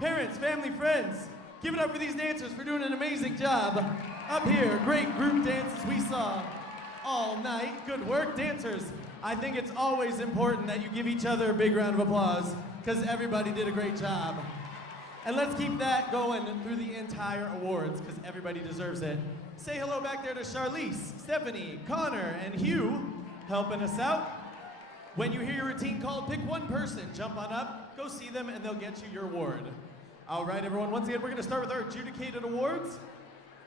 Parents, family, friends, give it up for these dancers for doing an amazing job. Up here, great group dances we saw all night. Good work, dancers. I think it's always important that you give each other a big round of applause because everybody did a great job. And let's keep that going through the entire awards because everybody deserves it. Say hello back there to Charlize, Stephanie, Connor, and Hugh helping us out. When you hear your routine called, pick one person, jump on up, go see them, and they'll get you your award. All right, everyone, once again, we're gonna start with our adjudicated awards.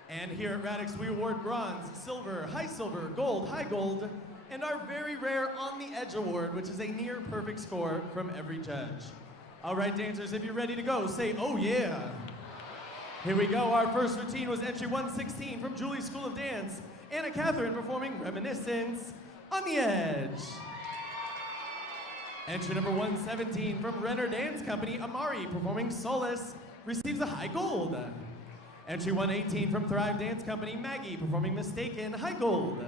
And here at Radix, we award bronze, silver, gold, high gold, and our very rare On the Edge award, which is a near perfect score from every judge. All right, dancers, if you're ready to go, say, oh yeah. Here we go, our first routine was entry 116 from Julie's School of Dance, Anna Catherine performing Reminiscence, On the Edge. Entry number 117 from Renner Dance Company, Amari performing Solace, receives a high gold. Entry 118 from Thrive Dance Company, Maggie performing Mistaken, high gold.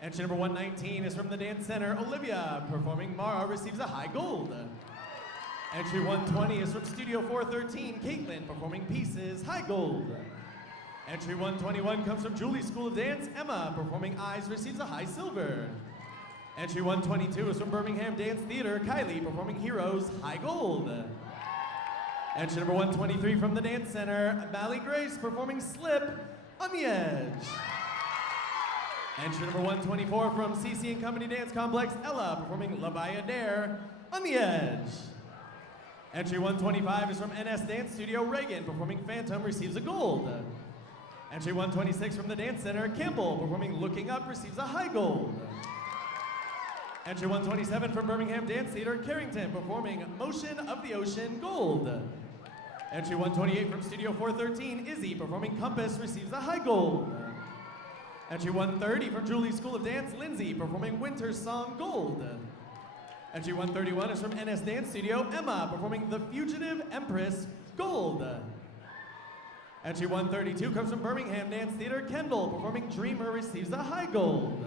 Entry number 119 is from the Dance Center, Olivia performing Mara, receives a high gold. Entry 120 is from Studio 413, Caitlin performing Pieces, high gold. Entry 121 comes from Julie's School of Dance, Emma performing Eyes, receives a high silver. Entry 122 is from Birmingham Dance Theater, Kylie performing Heroes, high gold. Entry number 123 from the Dance Center, Mally Grace performing Slip, On the Edge. Entry number 124 from CC & Company Dance Complex, Ella performing La Bayadere, On the Edge. Entry 125 is from NS Dance Studio, Reagan performing Phantom, receives a gold. Entry 126 from the Dance Center, Campbell performing Looking Up, receives a high gold. Entry 127 from Birmingham Dance Theater, Carrington performing Motion of the Ocean, gold. Entry 128 from Studio 413, Izzy performing Compass, receives a high gold. Entry 130 from Julie's School of Dance, Lindsay performing Winter's Song, gold. Entry 131 is from NS Dance Studio, Emma performing The Fugitive Empress, gold. Entry 132 comes from Birmingham Dance Theater, Kendall performing Dreamer, receives a high gold.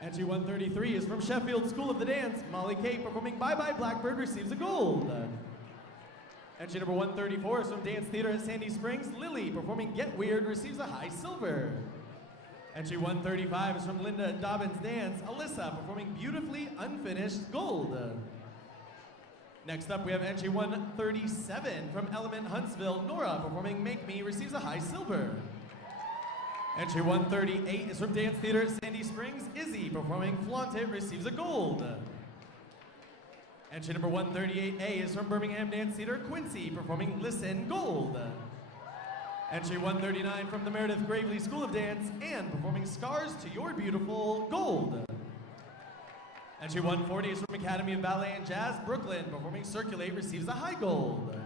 Entry 133 is from Sheffield School of the Dance, Molly Kate performing Bye Bye Blackbird, receives a gold. Entry number 134 is from Dance Theater at Sandy Springs, Lily performing Get Weird, receives a high silver. Entry 135 is from Linda Dobbins Dance, Alyssa performing Beautifully Unfinished, gold. Next up we have entry 137 from Element Huntsville, Nora performing Make Me, receives a high silver. Entry 138 is from Dance Theater at Sandy Springs, Izzy performing Flaunt It, receives a gold. Entry number 138A is from Birmingham Dance Theater, Quincy performing Listen, gold. Entry 139 from the Meredith Gravely School of Dance, Anne performing Scars to Your Beautiful, gold. Entry 140 is from Academy of Ballet and Jazz, Brooklyn performing Circulate, receives a high gold.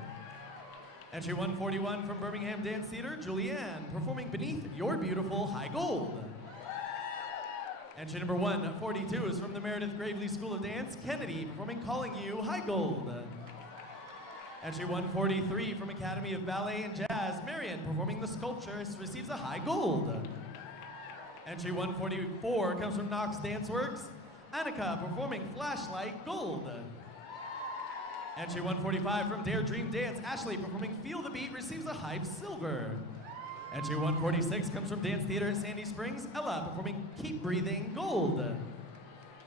Entry 141 from Birmingham Dance Theater, Julianne performing Beneath Your Beautiful, high gold. Entry number 142 is from the Meredith Gravely School of Dance, Kennedy performing Calling You, high gold. Entry 143 from Academy of Ballet and Jazz, Marion performing The Sculptress, receives a high gold. Entry 144 comes from Knox Dance Works, Annika performing Flashlight, gold. Entry 145 from Dare Dream Dance, Ashley performing Feel the Beat, receives a high silver. Entry 146 comes from Dance Theater at Sandy Springs, Ella performing Keep Breathing, gold.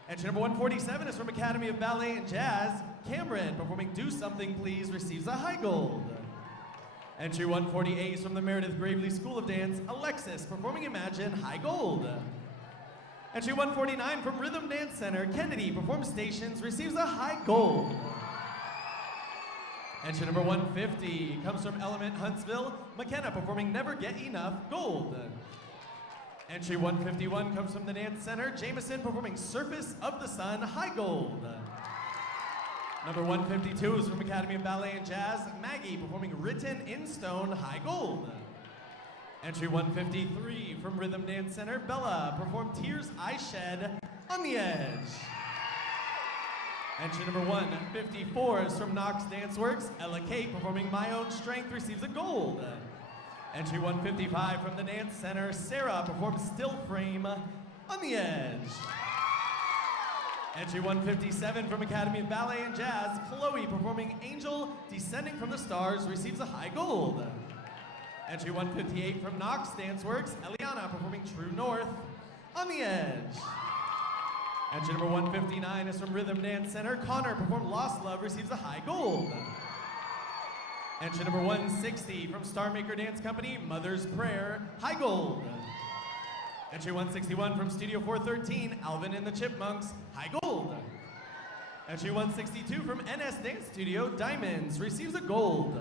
Entry number 147 is from Academy of Ballet and Jazz, Cameron performing Do Something Please, receives a high gold. Entry 148 is from the Meredith Gravely School of Dance, Alexis performing Imagine, high gold. Entry 149 from Rhythm Dance Center, Kennedy performs Stations, receives a high gold. Entry number 150 comes from Element Huntsville, McKenna performing Never Get Enough, gold. Entry 151 comes from the Dance Center, Jameson performing Surface of the Sun, high gold. Number 152 is from Academy of Ballet and Jazz, Maggie performing Written in Stone, high gold. Entry 153 from Rhythm Dance Center, Bella performed Tears I Shed, On the Edge. Entry number 154 is from Knox Dance Works, Ella Kate performing My Own Strength, receives a gold. Entry 155 from the Dance Center, Sarah performs Still Frame, On the Edge. Entry 157 from Academy of Ballet and Jazz, Chloe performing Angel Descending from the Stars receives a high gold. Entry 158 from Knox Dance Works, Eliana performing True North, On the Edge. Entry number 159 is from Rhythm Dance Center, Connor performed Lost Love receives a high gold. Entry number 160 from Star Maker Dance Company, Mother's Prayer, high gold. Entry 161 from Studio 413, Alvin and the Chipmunks, high gold. Entry 162 from NS Dance Studio, Diamonds, receives a gold.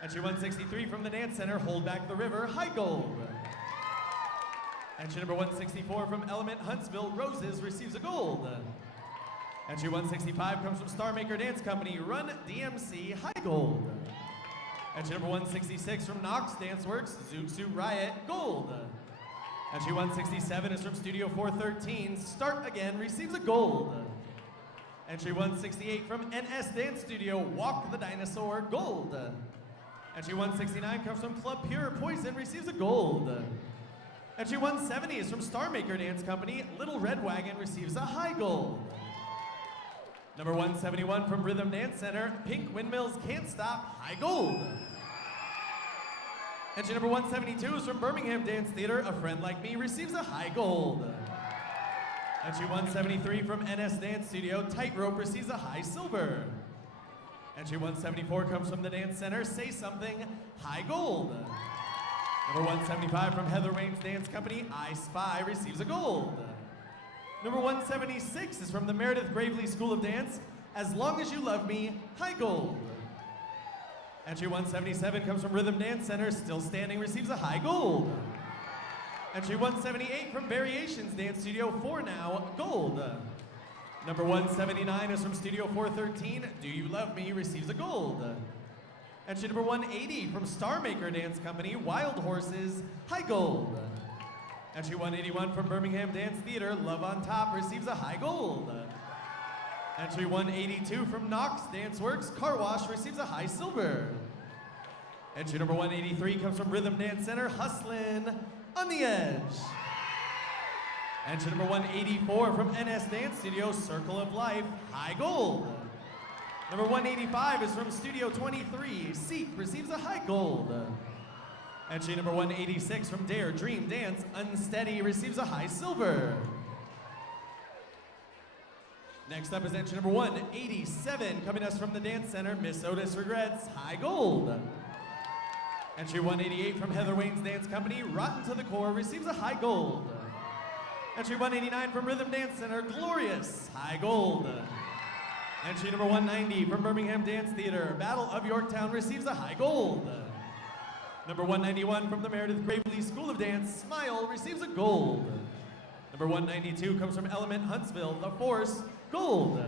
Entry 163 from the Dance Center, Hold Back the River, high gold. Entry number 164 from Element Huntsville, Roses, receives a gold. Entry 165 comes from Star Maker Dance Company, Run DMC, high gold. Entry number 166 from Knox Dance Works, Zoot Suit Riot, gold. Entry 167 is from Studio 413, Start Again, receives a gold. Entry 168 from NS Dance Studio, Walk the Dinosaur, gold. Entry 169 comes from Club Pure Poison, receives a gold. Entry 170 is from Star Maker Dance Company, Little Red Wagon, receives a high gold. Number 171 from Rhythm Dance Center, Pink Windmills Can't Stop, high gold. Entry number 172 is from Birmingham Dance Theater, A Friend Like Me, receives a high gold. Entry 173 from NS Dance Studio, Tightrope, receives a high silver. Entry 174 comes from the Dance Center, Say Something, high gold. Number 175 from Heather Wayne's Dance Company, I Spy, receives a gold. Number 176 is from the Meredith Gravely School of Dance, As Long As You Love Me, high gold. Entry 177 comes from Rhythm Dance Center, Still Standing, receives a high gold. Entry 178 from Variations Dance Studio, For Now, gold. Number 179 is from Studio 413, Do You Love Me, receives a gold. Entry number 180 from Star Maker Dance Company, Wild Horses, high gold. Entry 181 from Birmingham Dance Theater, Love on Top, receives a high gold. Entry 182 from Knox Dance Works, Car Wash, receives a high silver. Entry number 183 comes from Rhythm Dance Center, Hustlin', On the Edge. Entry number 184 from NS Dance Studio, Circle of Life, high gold. Number 185 is from Studio 23, Seek, receives a high gold. Entry number 186 from Dare Dream Dance, Unsteady, receives a high silver. Next up is entry number 187, coming to us from the Dance Center, Miss Otis Regrets, high gold. Entry 188 from Heather Wayne's Dance Company, Rotten to the Core, receives a high gold. Entry 189 from Rhythm Dance Center, Glorious, high gold. Entry number 190 from Birmingham Dance Theater, Battle of Yorktown, receives a high gold. Number 191 from the Meredith Gravely School of Dance, Smile, receives a gold. Number 192 comes from Element Huntsville, The Force, gold.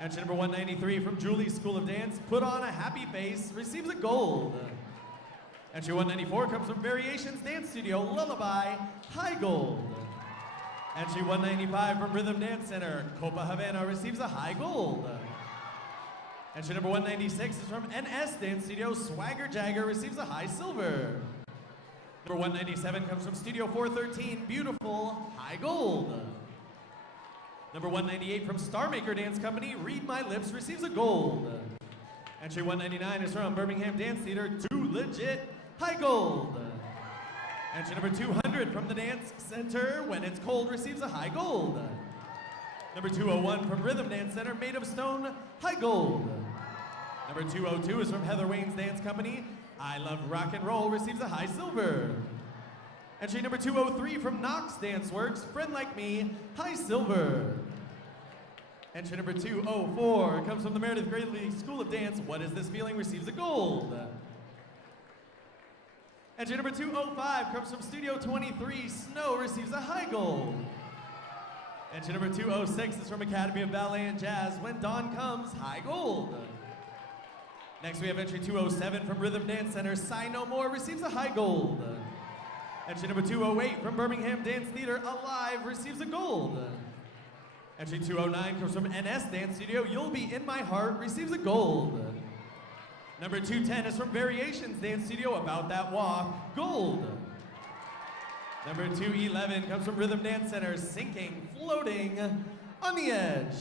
Entry number 193 from Julie's School of Dance, Put on a Happy Face, receives a gold. Entry 194 comes from Variations Dance Studio, Lullaby, high gold. Entry 195 from Rhythm Dance Center, Copa Havana, receives a high gold. Entry number 196 is from NS Dance Studio, Swagger Jagger, receives a high silver. Number 197 comes from Studio 413, Beautiful, high gold. Number 198 from Star Maker Dance Company, Read My Lips, receives a gold. Entry 199 is from Birmingham Dance Theater, Too Legit, high gold. Entry number 200 from the Dance Center, When It's Cold, receives a high gold. Number 201 from Rhythm Dance Center, Made of Stone, high gold. Number 202 is from Heather Wayne's Dance Company, I Love Rock and Roll, receives a high silver. Entry number 203 from Knox Dance Works, Friend Like Me, high silver. Entry number 204 comes from the Meredith Gravely School of Dance, What Is This Feeling, receives a gold. Entry number 205 comes from Studio 23, Snow, receives a high gold. Entry number 206 is from Academy of Ballet and Jazz, When Dawn Comes, high gold. Next we have entry 207 from Rhythm Dance Center, Sigh No More, receives a high gold. Entry number 208 from Birmingham Dance Theater, Alive, receives a gold. Entry 209 comes from NS Dance Studio, You'll Be In My Heart, receives a gold. Number 210 is from Variations Dance Studio, About That Walk, gold. Number 211 comes from Rhythm Dance Center, Sinking, Floating, on the edge.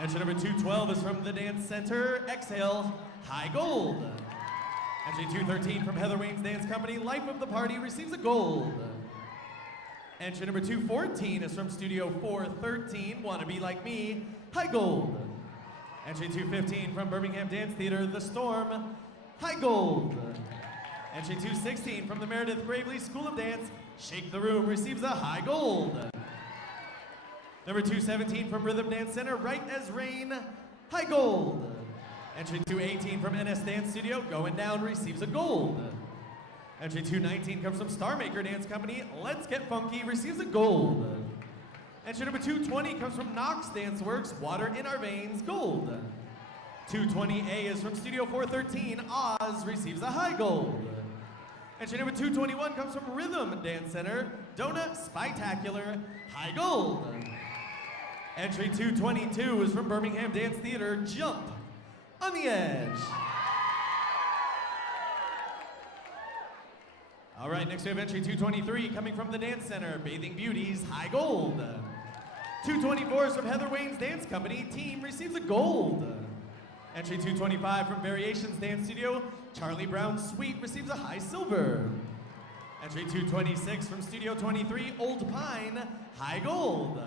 Entry number 212 is from the Dance Center, Exhale, High Gold. Entry 213 from Heather Wayne's Dance Company, Life of the Party, receives a gold. Entry number 214 is from Studio 413, Wanna Be Like Me, High Gold. Entry 215 from Birmingham Dance Theater, The Storm, High Gold. Entry 216 from the Meredith Gravely School of Dance, Shake the Room, receives a high gold. Number 217 from Rhythm Dance Center, Right as Rain, high gold. Entry 218 from NS Dance Studio, Going Down, receives a gold. Entry 219 comes from Star Maker Dance Company, Let's Get Funky, receives a gold. Entry number 220 comes from Knox Dance Works, Water in Our Veins, gold. 220A is from Studio 413, Oz, receives a high gold. Entry number 221 comes from Rhythm Dance Center, Donut Spectacular, high gold. Entry 222 is from Birmingham Dance Theater, Jump on the Edge. All right, next we have entry 223 coming from the Dance Center, Bathing Beauties, high gold. 224 is from Heather Wayne's Dance Company, Team receives a gold. Entry 225 from Variations Dance Studio, Charlie Brown Sweet receives a high silver. Entry 226 from Studio 23, Old Pine, high gold.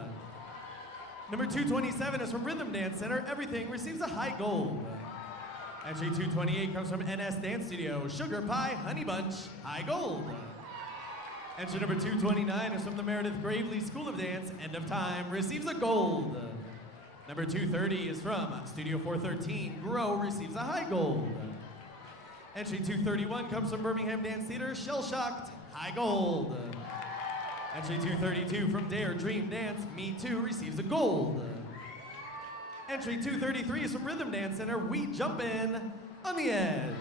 Number 227 is from Rhythm Dance Center, Everything receives a high gold. Entry 228 comes from NS Dance Studio, Sugar Pie, Honey Bunch, high gold. Entry number 229 is from the Meredith Gravely School of Dance, End of Time, receives a gold. Number 230 is from Studio 413, Grow, receives a high gold. Entry 231 comes from Birmingham Dance Theater, Shell Shocked, high gold. Entry 232 from Dare Dream Dance, Me Too, receives a gold. Entry 233 is from Rhythm Dance Center, We Jump In on the Edge.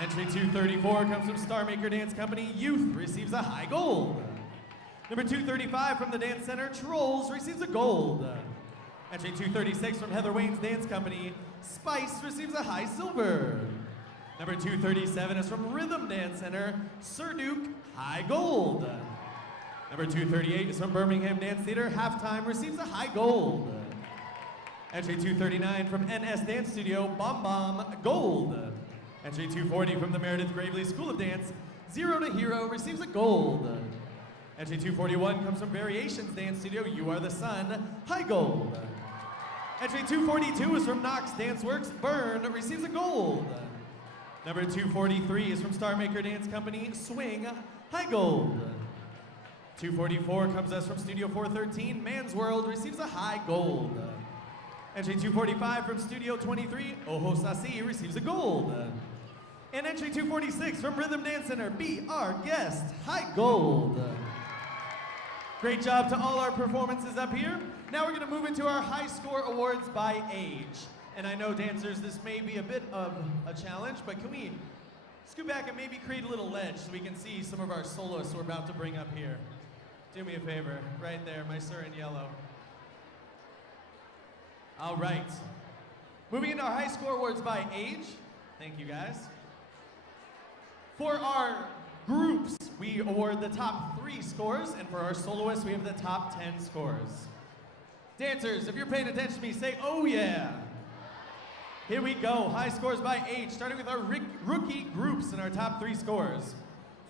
Entry 234 comes from Star Maker Dance Company, Youth, receives a high gold. Number 235 from the Dance Center, Trolls, receives a gold. Entry 236 from Heather Wayne's Dance Company, Spice, receives a high silver. Number 237 is from Rhythm Dance Center, Sir Duke, high gold. Number 238 is from Birmingham Dance Theater, Halftime, receives a high gold. Entry 239 from NS Dance Studio, Bomb Bomb, gold. Entry 240 from the Meredith Gravely School of Dance, Zero to Hero, receives a gold. Entry 241 comes from Variations Dance Studio, You Are the Sun, high gold. Entry 242 is from Knox Dance Works, Burn, receives a gold. Number 243 is from Star Maker Dance Company, Swing, high gold. 244 comes to us from Studio 413, Man's World, receives a high gold. Entry 245 from Studio 23, Ojo Sasi, receives a gold. And entry 246 from Rhythm Dance Center, Be Our Guest, high gold. Great job to all our performances up here. Now we're gonna move into our high score awards by age. And I know dancers, this may be a bit of a challenge, but can we scoot back and maybe create a little ledge so we can see some of our soloists we're about to bring up here. Do me a favor, right there, my sir in yellow. All right. Moving into our high score awards by age. Thank you, guys. For our groups, we award the top 3 scores, and for our soloists, we have the top 10 scores. Dancers, if you're paying attention to me, say, oh yeah. Here we go, high scores by age, starting with our rookie groups in our top 3 scores.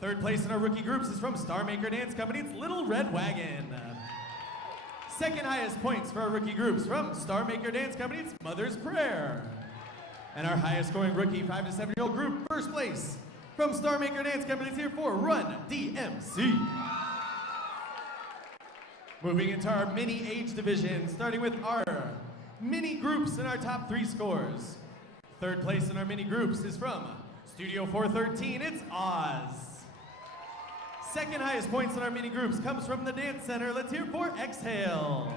Third place in our rookie groups is from Star Maker Dance Company, it's Little Red Wagon. Second highest points for our rookie groups from Star Maker Dance Company, it's Mother's Prayer. And our highest scoring rookie 5 to 7-year-old group, first place from Star Maker Dance Company, it's here for Run DMC. Moving into our mini age division, starting with our mini groups in our top 3 scores. Third place in our mini groups is from Studio 413, it's Oz. Second highest points in our mini groups comes from the Dance Center, let's hear for Exhale.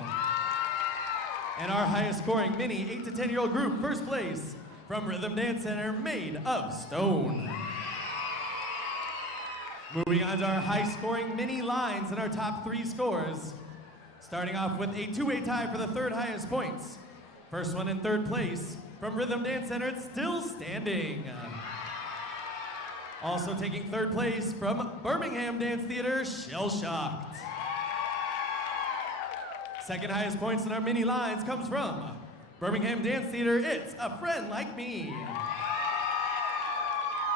And our highest scoring mini 8 to 10-year-old group, first place from Rhythm Dance Center, Made of Stone. Moving on to our high scoring mini lines in our top 3 scores. Starting off with a 2-way tie for the third highest points. First one in third place from Rhythm Dance Center, it's Still Standing. Also taking third place from Birmingham Dance Theater, Shell Shocked. Second highest points in our mini lines comes from Birmingham Dance Theater, It's a Friend Like Me.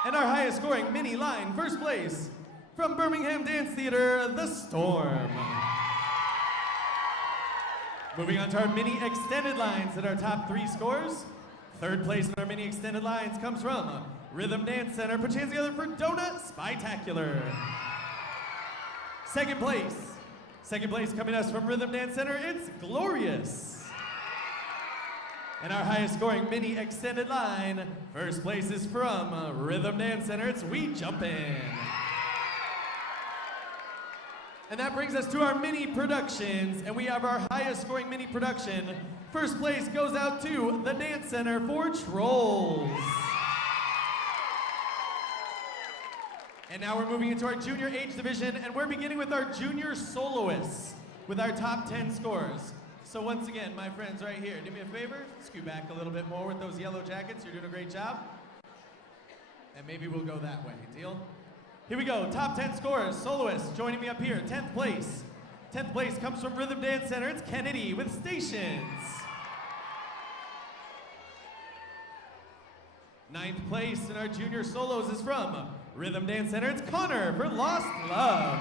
And our highest scoring mini line, first place, from Birmingham Dance Theater, The Storm. Moving on to our mini extended lines at our top 3 scores. Third place in our mini extended lines comes from Rhythm Dance Center. Put your hands together for Donut Spectacular. Second place coming to us from Rhythm Dance Center, it's Glorious. And our highest scoring mini extended line, first place is from Rhythm Dance Center, it's We Jumpin'. And that brings us to our mini productions, and we have our highest scoring mini production. First place goes out to the Dance Center for Trolls. And now we're moving into our junior age division, and we're beginning with our junior soloists with our top 10 scores. So once again, my friends right here, do me a favor, scoot back a little bit more with those yellow jackets. You're doing a great job. And maybe we'll go that way. Deal? Here we go, top 10 scores, soloists joining me up here. 10th place. 10th place comes from Rhythm Dance Center. It's Kennedy with Stations. 9th place in our junior solos is from Rhythm Dance Center. It's Connor for Lost Love.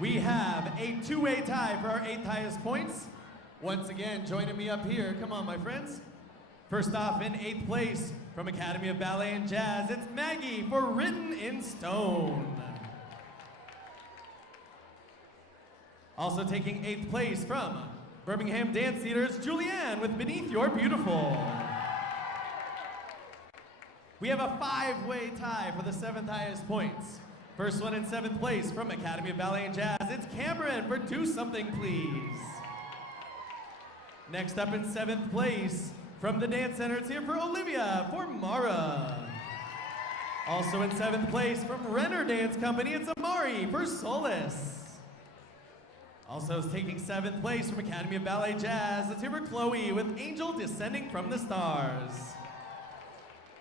We have a 2-way tie for our 8th highest points. Once again, joining me up here. Come on, my friends. First off, in 8th place from Academy of Ballet and Jazz, it's Maggie for Written in Stone. Also taking 8th place from Birmingham Dance Theater's Julianne with Beneath Your Beautiful. We have a 5-way tie for the 7th highest points. First one in 7th place from Academy of Ballet and Jazz, it's Cameron for Do Something Please. Next up in 7th place from the Dance Center, it's here for Olivia for Mara. Also in 7th place from Renner Dance Company, it's Amari for Solace. Also is taking 7th place from Academy of Ballet Jazz, it's here for Chloe with Angel Descending from the Stars.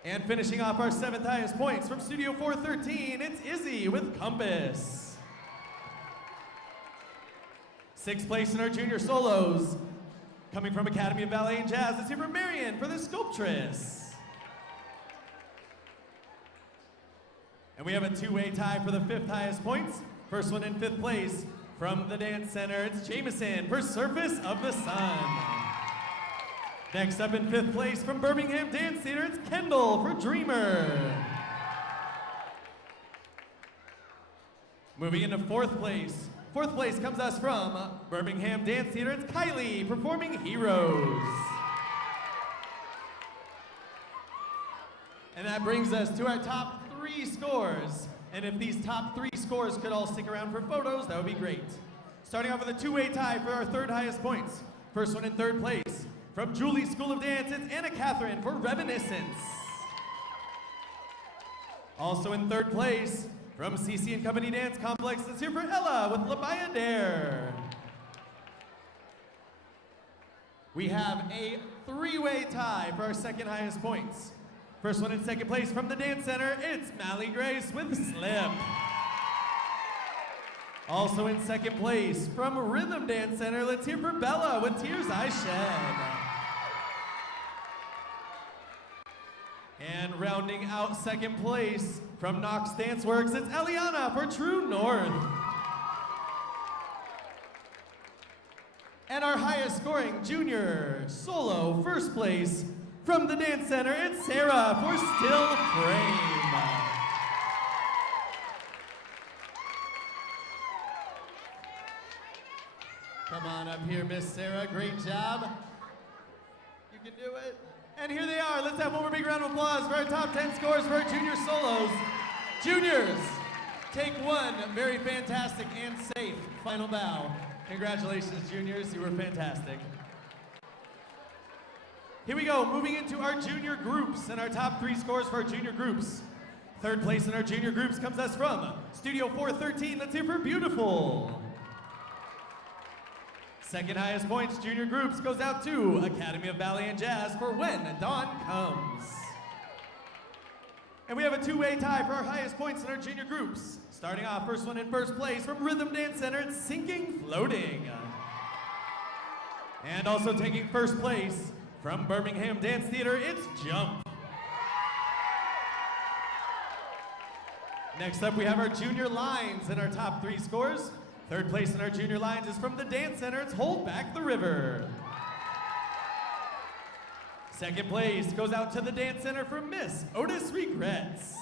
And finishing off our 7th highest points from Studio 413, it's Izzy with Compass. 6th place in our junior solos, coming from Academy of Ballet and Jazz, it's here for Marion for The Sculptress. And we have a 2-way tie for the 5th highest points. First one in 5th place from the Dance Center, it's Jameson for Surface of the Sun. Next up in 5th place from Birmingham Dance Theater, it's Kendall for Dreamer. Moving into 4th place. 4th place comes us from Birmingham Dance Theater, it's Kylie performing Heroes. And that brings us to our top 3 scores. And if these top 3 scores could all stick around for photos, that would be great. Starting off with a 2-way tie for our 3rd highest points. First one in 3rd place. From Julie's School of Dance, it's Anna Catherine for Reminiscence. Also in 3rd place, from CC and Company Dance Complex, it's here for Ella with La Bayadere. We have a 3-way tie for our 2nd highest points. First one in 2nd place from the Dance Center, it's Mally Grace with Slip. Also in 2nd place from Rhythm Dance Center, let's hear for Bella with Tears I Shed. And rounding out 2nd place from Knox Dance Works, it's Eliana for True North. And our highest scoring junior solo 1st place from the Dance Center, it's Sarah for Still Frame. Come on up here, Miss Sarah, great job. You can do it. And here they are. Let's have one more big round of applause for our top 10 scores for our junior solos. Juniors, take one very fantastic and safe final bow. Congratulations, juniors. You were fantastic. Here we go, moving into our junior groups and our top 3 scores for our junior groups. 3rd place in our junior groups comes us from Studio 413. Let's hear for Beautiful. 2nd highest points, junior groups, goes out to Academy of Ballet and Jazz for When Dawn Comes. And we have a two-way tie for our highest points in our junior groups. Starting off, first one in first place from Rhythm Dance Center, it's Sinking Floating. And also taking first place from Birmingham Dance Theater, it's Jump. Next up, we have our junior lines and our top three scores. Third place in our junior lines is from the Dance Center, it's Hold Back the River. Second place goes out to the Dance Center from Miss Otis Regrets.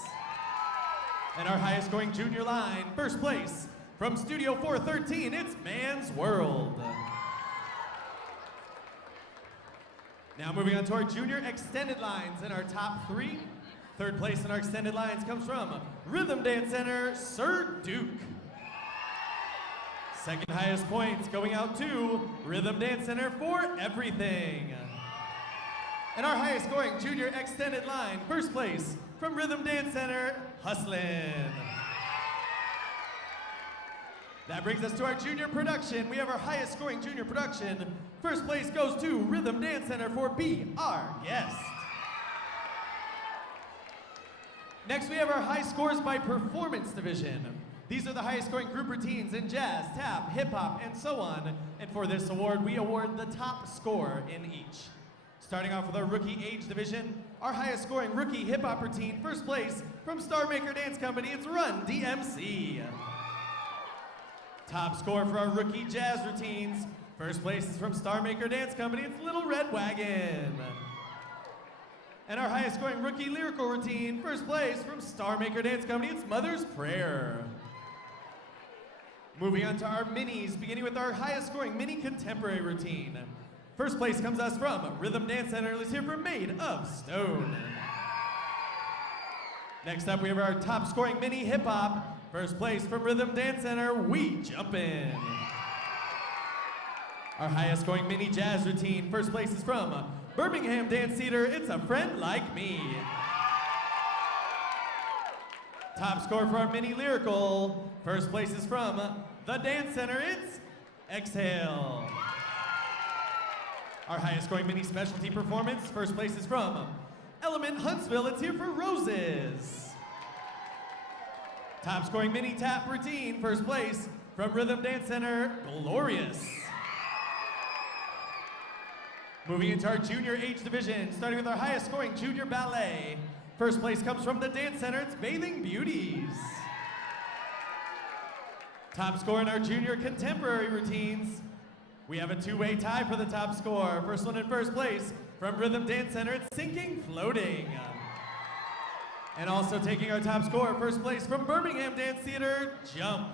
And our highest scoring junior line, first place from Studio 413, it's Man's World. Now moving on to our junior extended lines and our top three. Third place in our extended lines comes from Rhythm Dance Center, Sir Duke. Second highest points going out to Rhythm Dance Center for Everything. And our highest scoring junior extended line, first place from Rhythm Dance Center, Hustlin'. That brings us to our junior production. We have our highest scoring junior production. First place goes to Rhythm Dance Center for Be Our Guest. Next, we have our high scores by performance division. These are the highest scoring group routines in jazz, tap, hip hop, and so on. And for this award, we award the top score in each. Starting off with our rookie age division, our highest scoring rookie hip hop routine, first place from Star Maker Dance Company, it's Run DMC. Top score for our rookie jazz routines, first place is from Star Maker Dance Company, it's Little Red Wagon. And our highest scoring rookie lyrical routine, first place from Star Maker Dance Company, it's Mother's Prayer. Moving on to our minis, beginning with our highest scoring mini contemporary routine. First place comes us from Rhythm Dance Center, let's hear for Made of Stone. Next up, we have our top scoring mini hip hop. First place from Rhythm Dance Center, We Jumpin'. Our highest scoring mini jazz routine, first place is from Birmingham Dance Theater, it's A Friend Like Me. Top score for our mini lyrical, first place is from the Dance Center, it's Exhale. Our highest scoring mini specialty performance, first place is from Element Huntsville, it's Here for Roses. Top scoring mini tap routine, first place from Rhythm Dance Center, Glorious. Moving into our junior age division, starting with our highest scoring junior ballet. First place comes from the Dance Center, it's Bathing Beauties. Top score in our junior contemporary routines. We have a two-way tie for the top score. First one in first place from Rhythm Dance Center, it's Sinking Floating. And also taking our top score, first place from Birmingham Dance Theater, Jump.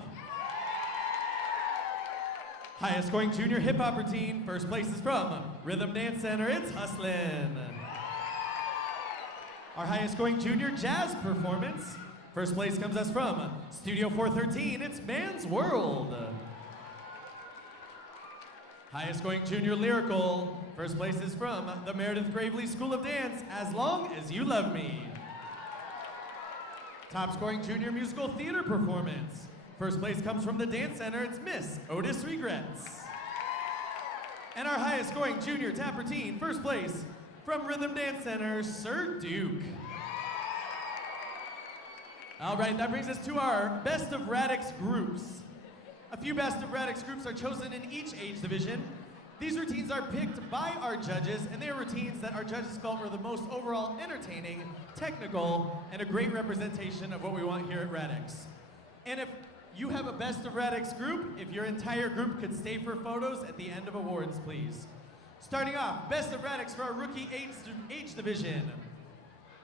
Highest scoring junior hip hop routine, first place is from Rhythm Dance Center, it's Hustlin'. Our highest scoring junior jazz performance, first place comes us from Studio 413, it's Man's World. Highest scoring junior lyrical, first place is from the Meredith Gravely School of Dance, As Long As You Love Me. Top scoring junior musical theater performance, first place comes from the Dance Center, it's Miss Otis Regrets. And our highest scoring junior tap routine, first place from Rhythm Dance Center, Sir Duke. All right, that brings us to our Best of Radix groups. A few Best of Radix groups are chosen in each age division. These routines are picked by our judges, and they are routines that our judges felt were the most overall entertaining, technical, and a great representation of what we want here at Radix. And if you have a Best of Radix group, if your entire group could stay for photos at the end of awards, please. Starting off, Best of Radix for our rookie age division.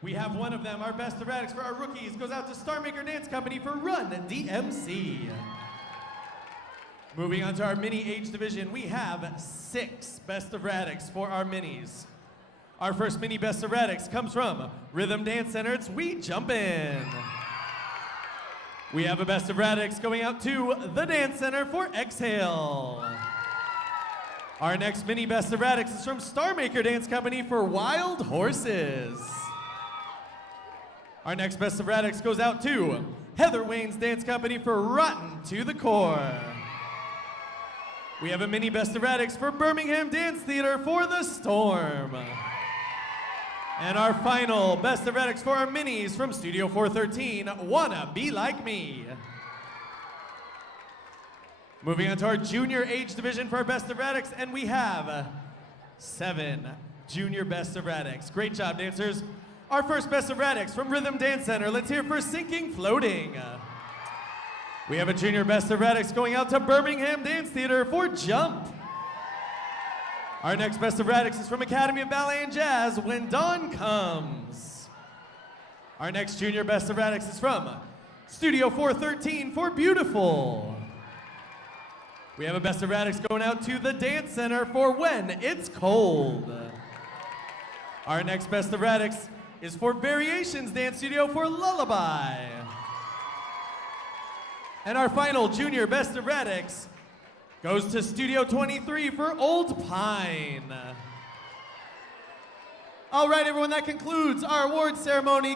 We have one of them, our Best of Radix for our rookies goes out to Star Maker Dance Company for Run DMC. Moving on to our mini age division, we have 6 Best of Radix for our minis. Our first mini Best of Radix comes from Rhythm Dance Center, it's We Jumpin'. We have a Best of Radix going out to the Dance Center for Exhale. Our next mini Best of Radix is from Star Maker Dance Company for Wild Horses. Our next Best of Radix goes out to Heather Wayne's Dance Company for Rotten to the Core. We have a mini Best of Radix for Birmingham Dance Theater for The Storm. And our final Best of Radix for our minis from Studio 413, Wanna Be Like Me. Moving on to our junior age division for our Best of Radix, and we have 7 junior Best of Radix. Great job, dancers. Our first Best of Radix from Rhythm Dance Center. Let's hear for Sinking Floating. We have a junior Best of Radix going out to Birmingham Dance Theater for Jump. Our next Best of Radix is from Academy of Ballet and Jazz, When Dawn Comes. Our next junior Best of Radix is from Studio 413 for Beautiful. We have a Best of Radix going out to the Dance Center for When It's Cold. Our next Best of Radix is for Variations Dance Studio for Lullaby. And our final junior Best of Radix goes to Studio 23 for Old Pine. All right, everyone, that concludes our award ceremony.